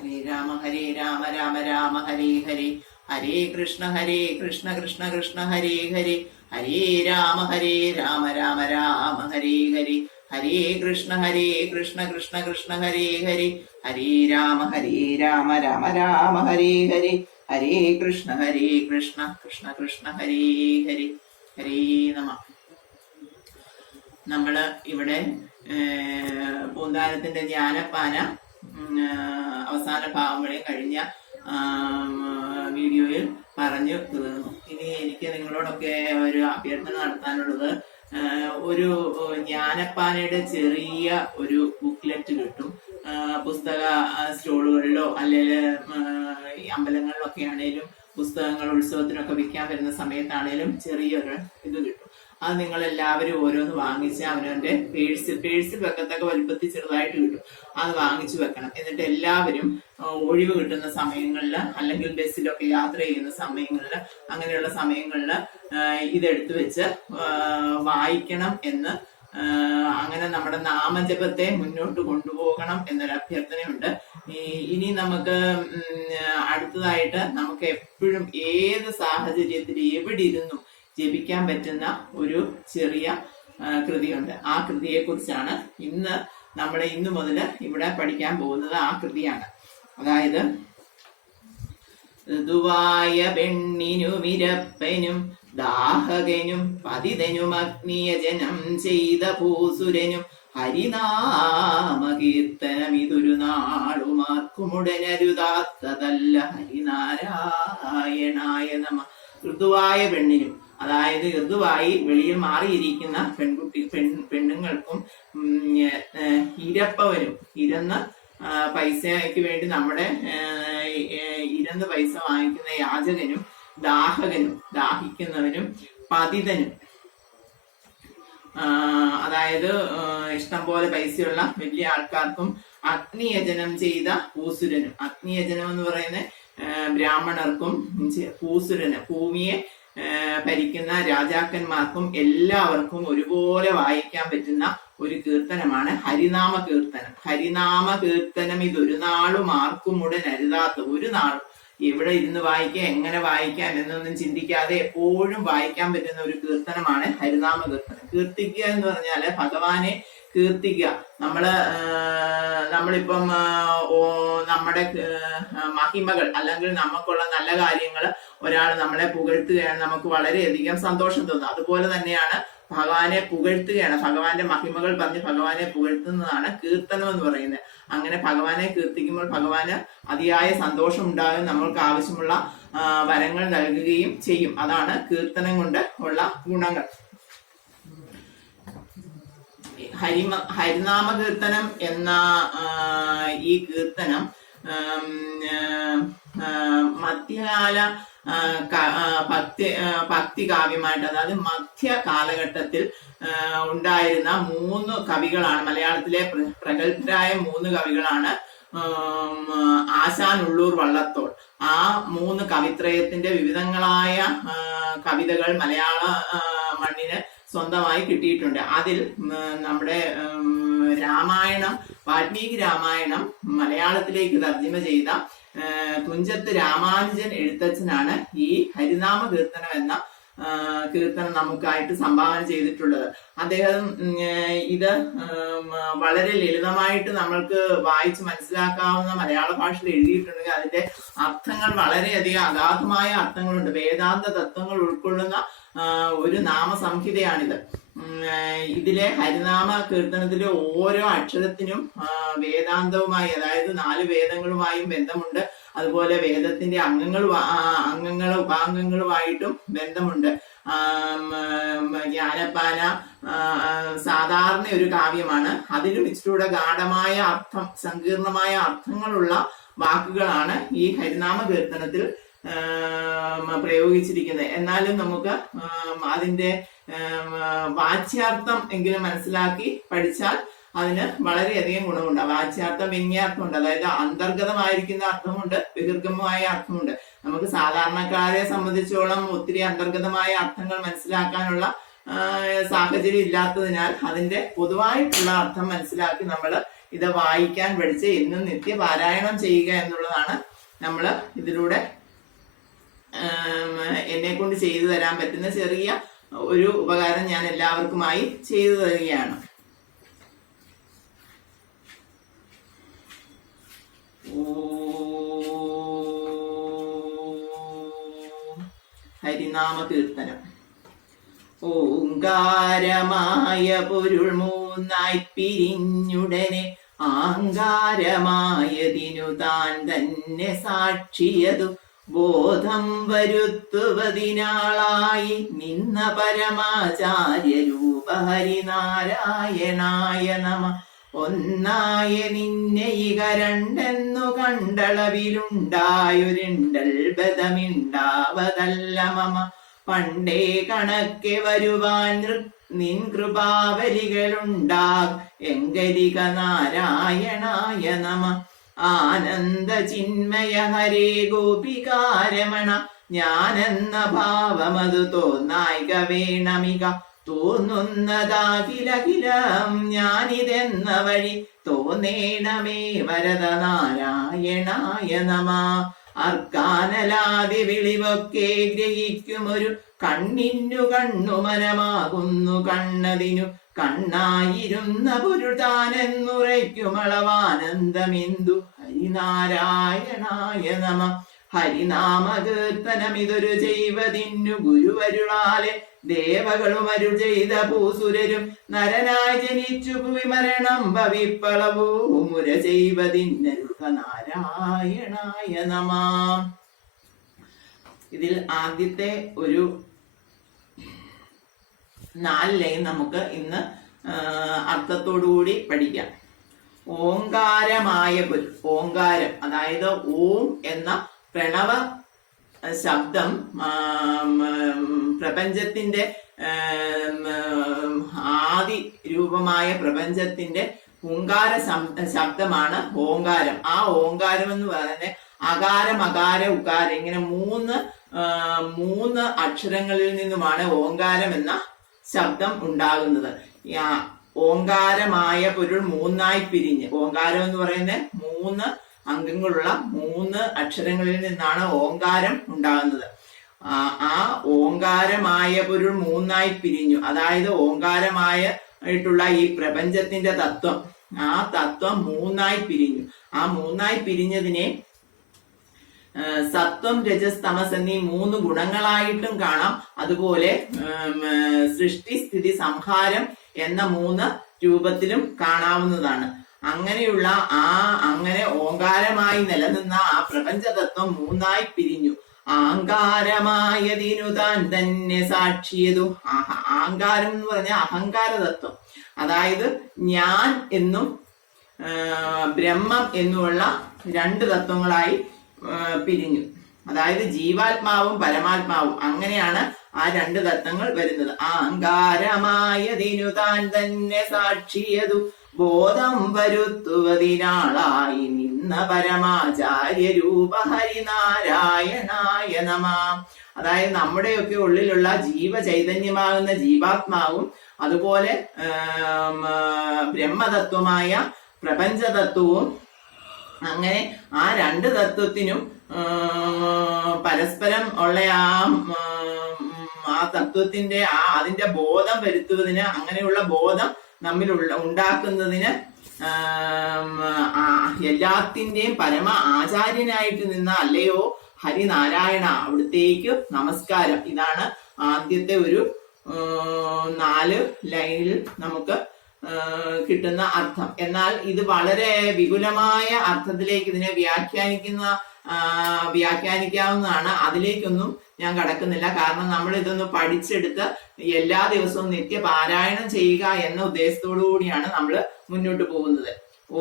ഹരേ രാമ രാമ രാമ ഹരേ ഹരേ, ഹരേ കൃഷ്ണ കൃഷ്ണ കൃഷ്ണ ഹരേ ഹരേ, ഹരേ രാമ രാമ രാമ ഹരേ ഹരേ, ഹരേ കൃഷ്ണ കൃഷ്ണ കൃഷ്ണ ഹരേ ഹരേ, ഹരേ രാമ രാമ രാമ ഹരേ ഹരേ, ഹരേ കൃഷ്ണ കൃഷ്ണ കൃഷ്ണ ഹരേ ഹരേ. ഹരേ നമ. നമ്മള് ഇവിടെ പൂന്താനത്തിന്റെ ധ്യാനപ്പാന അവസാന ഭാഗം വരെ കഴിഞ്ഞ വീഡിയോയിൽ പറഞ്ഞു തീർന്നു. ഇനി എനിക്ക് നിങ്ങളോടൊക്കെ ഒരു അഭ്യർത്ഥന നടത്താനുള്ളത്, ഒരു ജ്ഞാനപ്പാനയുടെ ചെറിയ ഒരു ബുക്ക്ലെറ്റ് കിട്ടും. പുസ്തക സ്റ്റോളുകളിലോ അല്ലെങ്കിൽ അമ്പലങ്ങളിലൊക്കെ ആണേലും പുസ്തകങ്ങൾ ഉത്സവത്തിനൊക്കെ വിൽക്കാൻ വരുന്ന സമയത്താണേലും ചെറിയൊരു ഇത് കിട്ടും. അത് നിങ്ങൾ എല്ലാവരും ഓരോന്ന് വാങ്ങിച്ച് അവനവന്റെ പേഴ്സിൽ വെക്കത്തക്ക വലുപ്പത്തിൽ ചെറുതായിട്ട് കിട്ടും. അത് വാങ്ങിച്ചു വെക്കണം. എന്നിട്ട് എല്ലാവരും ഒഴിവ് കിട്ടുന്ന സമയങ്ങളിൽ അല്ലെങ്കിൽ ബസ്സിലൊക്കെ യാത്ര ചെയ്യുന്ന സമയങ്ങളിൽ അങ്ങനെയുള്ള സമയങ്ങളിൽ ഇതെടുത്തു വെച്ച് വായിക്കണം എന്ന്, അങ്ങനെ നമ്മുടെ നാമജപത്തെ മുന്നോട്ട് കൊണ്ടുപോകണം എന്നൊരു അഭ്യർത്ഥനയുണ്ട്. ഇനി നമുക്ക് അടുത്തതായിട്ട് നമുക്ക് എപ്പോഴും ഏത് സാഹചര്യത്തിൽ എവിടെ ഇരുന്നും ജപിക്കാൻ പറ്റുന്ന ഒരു ചെറിയ കൃതിയുണ്ട്. ആ കൃതിയെ കുറിച്ചാണ് ഇന്ന് മുതൽ ഇവിടെ പഠിക്കാൻ പോകുന്നത്. ആ കൃതിയാണ്. അതായത്, ഋതുവായ പെണ്ണിനു വിരപ്പനും ദാഹകനും പതിതനും അഗ്നിയജനം ചെയ്ത ഭൂസുരനും ഹരിനാമകീർത്തനം ഇതൊരു നാളുമാർക്കുമുടനരുതാത്തതല്ല ഹരിനാരായണായ നമ. ഋതുവായ പെണ്ണിനും, അതായത് ഋതുവായി വെളിയിൽ മാറിയിരിക്കുന്ന പെണ്ണുങ്ങൾക്കും ഇരപ്പവനും, ഇരന്ന് പൈസയ്ക്ക് വേണ്ടി നമ്മുടെ ഇരന്ന് പൈസ വാങ്ങിക്കുന്ന യാചകനും, ദാഹകനും ദാഹിക്കുന്നവനും, പതിതനും അതായത് ഇഷ്ടം പോലെ പൈസയുള്ള വലിയ ആൾക്കാർക്കും, അഗ്നിയജനം ചെയ്ത പൂസുരനും, അഗ്നിയജനം എന്ന് പറയുന്ന ബ്രാഹ്മണർക്കും, പൂസുരന് ഭൂമിയെ ഭരിക്കുന്ന രാജാക്കന്മാർക്കും എല്ലാവർക്കും ഒരുപോലെ വായിക്കാൻ പറ്റുന്ന ഒരു കീർത്തനമാണ് ഹരിനാമ കീർത്തനം. ഹരിനാമ കീർത്തനം ഇതൊരു നാളും ആർക്കും ഉടൻ അരുതാത്ത, ഒരു നാളും എവിടെ ഇരുന്ന് വായിക്കാം, എങ്ങനെ വായിക്കാം എന്നൊന്നും ചിന്തിക്കാതെ എപ്പോഴും വായിക്കാൻ പറ്റുന്ന ഒരു ഹരിനാമ കീർത്തനം. കീർത്തിക്കുക എന്ന് പറഞ്ഞാല് ഭഗവാനെ കീർത്തിക്കുക. നമ്മളിപ്പം നമ്മുടെ മഹിമകൾ അല്ലെങ്കിൽ നമുക്കുള്ള നല്ല കാര്യങ്ങൾ ഒരാൾ നമ്മളെ പുകഴ്ത്തുകയാണ്, നമുക്ക് വളരെയധികം സന്തോഷം തോന്നും. അതുപോലെ തന്നെയാണ് ഭഗവാനെ പുകഴ്ത്തുകയാണ്, ഭഗവാന്റെ മഹിമകൾ പറഞ്ഞ് ഭഗവാനെ പുകഴ്ത്തുന്നതാണ് കീർത്തനം എന്ന് പറയുന്നത്. അങ്ങനെ ഭഗവാനെ കീർത്തിക്കുമ്പോൾ ഭഗവാന് അതിയായ സന്തോഷം ഉണ്ടാകും, നമ്മൾക്ക് ആവശ്യമുള്ള വരങ്ങൾ നൽകുകയും ചെയ്യും. അതാണ് കീർത്തനം കൊണ്ട് ഉള്ള ഗുണങ്ങൾ. ഹരിനാമ കീർത്തനം എന്ന ഈ കീർത്തനം മധ്യകാല ഭക്തി കാവ്യമായിട്ട്, അതായത് മധ്യ കാലഘട്ടത്തിൽ ഉണ്ടായിരുന്ന 3 കവികളാണ്, മലയാളത്തിലെ പ്രഗത്ഭരായ 3 കവികളാണ് ആശാൻ, ഉള്ളൂർ, വള്ളത്തോൾ. ആ 3 കവിത്രയത്തിന്റെ വിവിധങ്ങളായ കവിതകൾ മലയാള മണ്ണിന് സ്വന്തമായി കിട്ടിയിട്ടുണ്ട്. അതിൽ നമ്മുടെ രാമായണം, വാൽമീകി രാമായണം മലയാളത്തിലേക്ക് തർജ്ജിമ ചെയ്ത തുഞ്ചത്ത് രാമാനുജൻ എഴുത്തച്ഛനാണ് ഈ ഹരിനാമ കീർത്തനം എന്ന കീർത്തനം നമുക്കായിട്ട് സംഭാവന ചെയ്തിട്ടുള്ളത്. അദ്ദേഹം ഇത് വളരെ ലളിതമായിട്ട് നമ്മൾക്ക് വായിച്ച് മനസ്സിലാക്കാവുന്ന മലയാള ഭാഷയിൽ എഴുതിയിട്ടുണ്ടെങ്കിൽ അതിന്റെ അർത്ഥങ്ങൾ വളരെയധികം അഗാധമായ അർത്ഥങ്ങളുണ്ട്. വേദാന്ത തത്വങ്ങൾ ഉൾക്കൊള്ളുന്ന ഒരു നാമസംഹിതയാണിത്. ഇതിലെ ഹരിനാമ കീർത്തനത്തിലെ ഓരോ അക്ഷരത്തിനും വേദാന്തവുമായി, അതായത് 4 വേദങ്ങളുമായും ബന്ധമുണ്ട്. അതുപോലെ വേദത്തിന്റെ ഉപാംഗങ്ങളുമായിട്ടും ബന്ധമുണ്ട്. ജ്ഞാനപ്പാന സാധാരണ ഒരു കാവ്യമാണ്. അതിലും ഇച്ചിലൂടെ ഗാഢമായ അർത്ഥം, സങ്കീർണമായ അർത്ഥങ്ങളുള്ള വാക്കുകളാണ് ഈ ഹരിനാമ കീർത്തനത്തിൽ പ്രയോഗിച്ചിരിക്കുന്നത്. എന്നാലും നമുക്ക് അതിന്റെ വാച്യാർത്ഥം എങ്കിലും മനസ്സിലാക്കി പഠിച്ചാൽ അതിന് വളരെയധികം ഗുണമുണ്ട്. വാച്യാർത്ഥം, വ്യംഗ്യാർത്ഥമുണ്ട്. അതായത് അന്തർഗതമായിരിക്കുന്ന അർത്ഥമുണ്ട്, ബഹിർഗമമായ അർത്ഥമുണ്ട്. നമുക്ക് സാധാരണക്കാരെ സംബന്ധിച്ചോളം ഒത്തിരി അന്തർഗതമായ അർത്ഥങ്ങൾ മനസ്സിലാക്കാനുള്ള സാഹചര്യം ഇല്ലാത്തതിനാൽ അതിന്റെ പൊതുവായിട്ടുള്ള അർത്ഥം മനസ്സിലാക്കി നമ്മൾ ഇത് വായിക്കാൻ പഠിച്ച് എന്നും നിത്യപാരായണം ചെയ്യുക എന്നുള്ളതാണ് നമ്മൾ ഇതിലൂടെ എന്നെ കൊണ്ട് ചെയ്തു തരാൻ പറ്റുന്ന ചെറിയ ഒരു ഉപകാരം ഞാൻ എല്ലാവർക്കുമായി ചെയ്തു തരികയാണ്. ഹരിനാമ കീർത്തനം. ഓങ്കാരമായ പൊരുൾ മൂന്നായി പിരിഞ്ഞുടനെ ആങ്കാരമായതിനു താൻ തന്നെ സാക്ഷിയതു ബോധം വരുത്തുവതിനാളായി നിന്ന പരമാചാര്യ രൂപ ഹരിനാരായണായ നമ. ഒന്നായ നിന്നെ ഇക രണ്ടെന്നു കണ്ടളവിലുണ്ടായൊരിണ്ടൽ ബദമിണ്ടാവതല്ല മമ. പണ്ടേ കണക്കെ വരുവാൻ നിൻ കൃപാവലികളുണ്ടാക് എങ്കരിക നാരായണായ നമ. ആനന്ദ ചിന്മയ ഹരേ ഗോപികാരമണ ഞാനെന്ന ഭാവമതു തോന്നായിക വേണമിക. തോന്നുന്നതാകിലകിലം ഞാനിതെന്ന വഴി തോന്നേണമേ വരദ നാരായണായ നമ. അർക്കാനലാതി വിളിവൊക്കെ ഗ്രഹിക്കുമൊരു കണ്ണിന്നു കണ്ണുമനമാകുന്നു കണ്ണതിനു കണ്ണായിരുന്ന പൊരുൾ താനെന്നുറയ്ക്കുമളവാനന്ദമിന്ദു ഹരിനാരായണായ നമ. ഹരിനാമ കീർത്തനമിതൊരു ചെയ്വതിന്നു ഗുരുവരുളാലെ ദേവകളും അരുൾ ചെയ്ത ഭൂസുരരും നരനായി ജനിച്ചു വിമരണം ഭവിപ്പളവൂ മുര ചെയ്വതിന്നരുക നാരായണായ നമ. ഇതിൽ ആദ്യത്തെ ഒരു 4 ലൈൻ നമുക്ക് ഇന്ന് അർത്ഥത്തോടുകൂടി പഠിക്കാം. ഓങ്കാരമായ പൊരുൾ. ഓങ്കാരം അതായത് ഓം എന്ന പ്രണവ ശബ്ദം പ്രപഞ്ചത്തിന്റെ ആദി രൂപമായ പ്രപഞ്ചത്തിന്റെ ഓങ്കാര ശബ്ദമാണ് ഓങ്കാരം. ആ ഓങ്കാരം എന്ന് പറയുന്നത് അകാരം അകാര ഉകാരം ഇങ്ങനെ മൂന്ന് അക്ഷരങ്ങളിൽ നിന്നുമാണ് ഓങ്കാരം എന്ന ശബ്ദം ഉണ്ടാകുന്നത്. ഓങ്കാരമായ പൊരുൾ മൂന്നായി പിരിഞ്ഞ്, ഓങ്കാരം എന്ന് പറയുന്നത് 3 അംഗങ്ങളുള്ള 3 അക്ഷരങ്ങളിൽ നിന്നാണ് ഓങ്കാരം ഉണ്ടാകുന്നത്. ആ ഓങ്കാരമായ പൊരുൾ മൂന്നായി പിരിഞ്ഞു. അതായത് ഓങ്കാരമായിട്ടുള്ള ഈ പ്രപഞ്ചത്തിന്റെ തത്വം, ആ തത്വം മൂന്നായി പിരിഞ്ഞു. ആ മൂന്നായി പിരിഞ്ഞതിനെ സത്വം രജസ് തമസ് എന്നീ 3 ഗുണങ്ങളായിട്ടും കാണാം. അതുപോലെ സൃഷ്ടി സ്ഥിതി സംഹാരം എന്ന 3 രൂപത്തിലും കാണാവുന്നതാണ്. അങ്ങനെയുള്ള അങ്ങനെ ഓങ്കാരമായി നിലനിന്ന ആ പ്രപഞ്ചതത്വം മൂന്നായി പിരിഞ്ഞു. ആങ്കാരമായതിനു താൻ തന്നെ സാക്ഷിയതു. ആങ്കാരം എന്ന് പറഞ്ഞ അഹങ്കാര തത്വം, അതായത് ഞാൻ എന്നും ബ്രഹ്മം എന്നുമുള്ള 2 തത്വങ്ങളായി പിരിഞ്ഞു. അതായത് ജീവാത്മാവും പരമാത്മാവും, അങ്ങനെയാണ് ആ 2 തത്വങ്ങൾ വരുന്നത്. ആങ്കാരമായതിനു താൻ തന്നെ സാക്ഷിയതു ബോധം വരുത്തുവതിനാളായി നിന്ന പരമാചാര്യ രൂപ ഹരിനാരായണായ നമ. അതായത് നമ്മുടെയൊക്കെ ഉള്ളിലുള്ള ജീവചൈതന്യമാകുന്ന ജീവാത്മാവും അതുപോലെ ബ്രഹ്മതത്വമായ പ്രപഞ്ചതത്വവും, അങ്ങനെ ആ 2 തത്വത്തിനും പരസ്പരം ഉള്ള ആ തത്വത്തിന്റെ അതിന്റെ ബോധം വരുത്തുന്നതിന്, അങ്ങനെയുള്ള ബോധം നമ്മിലുള്ള ഉണ്ടാക്കുന്നതിന് എല്ലാത്തിന്റെയും പരമ ആചാര്യനായിട്ട് നിന്ന അല്ലയോ ഹരിനാരായണ, അവിടുത്തേക്ക് നമസ്കാരം. ഇതാണ് ആദ്യത്തെ ഒരു 4 ലൈനിൽ നമുക്ക് കിട്ടുന്ന അർത്ഥം. എന്നാൽ ഇത് വളരെ വിപുലമായ അർത്ഥത്തിലേക്ക് ഇതിനെ വ്യാഖ്യാനിക്കാവുന്നതാണ്. അതിലേക്കൊന്നും ഞാൻ കടക്കുന്നില്ല. കാരണം നമ്മൾ ഇതൊന്ന് പഠിച്ചെടുത്ത് എല്ലാ ദിവസവും നിത്യപാരായണം ചെയ്യുക എന്ന ഉദ്ദേശത്തോടു കൂടിയാണ് നമ്മൾ മുന്നോട്ട് പോകുന്നത്.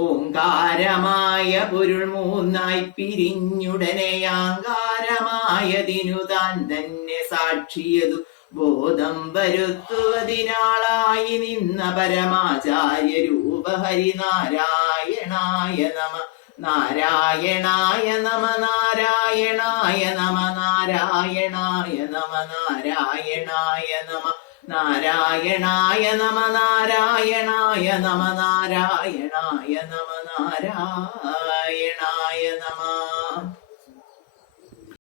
ഓങ്കാരമായ പൊരുൾ മൂന്നായി പിരിഞ്ഞുടനെ ആങ്കാരമായതിനു താൻ തന്നെ സാക്ഷിയതു ബോധം വരുത്തുവതിനാളായി നിന്ന പരമാചാര്യ രൂപ ഹരിനാരായണായ നമ. നാരായണായ നമ നാരായണായ നമ നാരായണായ നമ നാരായണായ നമ നാരായണായ നമ നാരായണായ നമ നാരായണായ നമ നാരായണായ